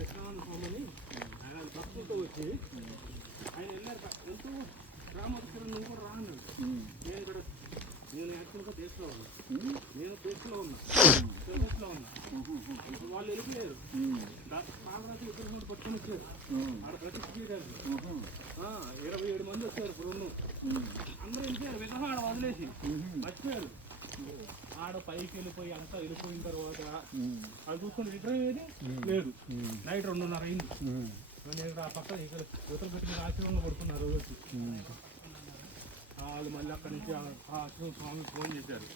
కృష్ణానంద స్వామిని ఆయన భక్తులతో వచ్చి ఆయన వెళ్ళారు. ఎంతో రామకృష్ణ నువ్వు కూడా రా అన్నాడు. నేను యాక్చువల్గా దేశంలో ఉన్నా, నేను దేశంలో ఉన్నా, దేశంలో ఉన్నా. ఇప్పుడు వాళ్ళు వెళ్ళిపోయారు. పాలరాజు ఇద్దరు మంది పట్టుకొని వచ్చారు. ఆడ ప్రతిష్ఠ చేయడానికి 27 మంది వచ్చారు. బృందం అందరూ వెళ్ళిపోయారు. విగ్రహం ఆడ వదిలేసి మర్చిపోయారు. ఆడ పైకి వెళ్ళిపోయి అంతా వెళ్ళిపోయిన తర్వాత అది చూసుకుని విగ్రహం ఏది లేదు. నైట్ 2:30 అయింది. నేను ఆ పక్క ఇక్కడ యువతల పెట్టిన ఆశ్రమంలో పడుతున్నారు. వచ్చి వాళ్ళు మళ్ళీ అక్కడి నుంచి ఆశ్రమం స్వామి ఫోన్ చేశారు.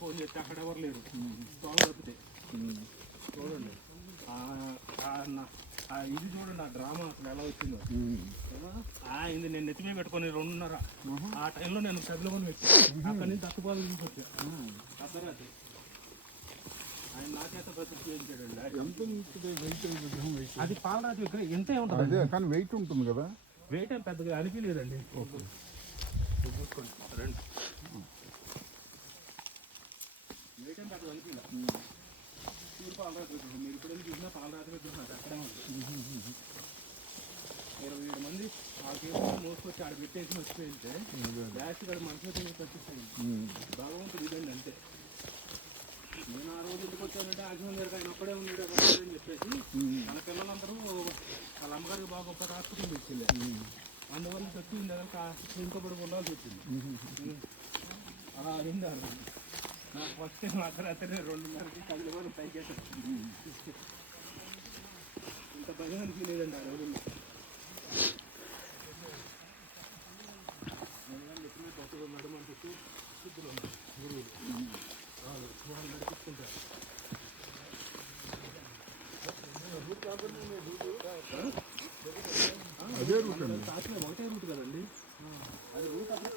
ఫోన్ చేస్తే అక్కడ ఎవరు లేరు. స్వామి తప్పితే చూడండి ఇది చూడండి. ఆ డ్రామా అసలు ఎలా వచ్చిందో. ఇది నేను నెత్తిమే పెట్టుకొని 2:30 ఆ టైంలో నేను కదిలోని వచ్చాను. అక్కడి నుంచి దక్కుబాలు తీసుకొచ్చా అర్ధరాత్రి. ఆయన నా చేత ప్రతిష్ఠ చేయించాడండి. అది పాలరాజు విగ్రహం ఎంతే ఉంటుంది కానీ వెయిట్ ఉంటుంది కదా. వెయిట్ ఏం పెద్దగా అనిపించలేదండి. చూసుకోండి రండి. వెయిట్ ఏం పెద్దగా అనిపించలే. పాలరాజు విగ్రహం మీరు ఇప్పుడు చూసినా పాలరాజు విగ్రహం అది అక్కడే ఉంది. 27 మంది ఆ కేసు మోసుకొచ్చి ఆడ పెట్టేసి వచ్చిపోయింటే లాస్ట్ గారు మనసులో ప్రతిష్ఠింది. భగవంతుడు ఇదండి అంతే. నేను ఆ రోజు ఇంటికి వచ్చానంటే ఆగ్రహం గారికి ఆయన ఒక్కడే ఉన్నాడు అని చెప్పేసి మన పిల్లలందరూ వాళ్ళ అమ్మగారికి బాగా గొప్ప హాస్పిటల్ వచ్చింది. అందువల్ల వచ్చి ఇంకొకటి ఉండాల్సి వచ్చింది. అలా అయింది. నాకు ఫస్ట్ టైం అర్ధరాత్రి 2:30కి కదిలి పైకి ఇంత భయం అనిపించలేదండి ఆ రోజుల్లో. నడుమ చుట్టూ సిద్ధులు ఉన్నారు. గురువులు వాళ్ళు నడిపిస్తుంటారు. అదే రూట్ అండి. ఒకటే రూట్ కదండి. అది రూట్ అట్లా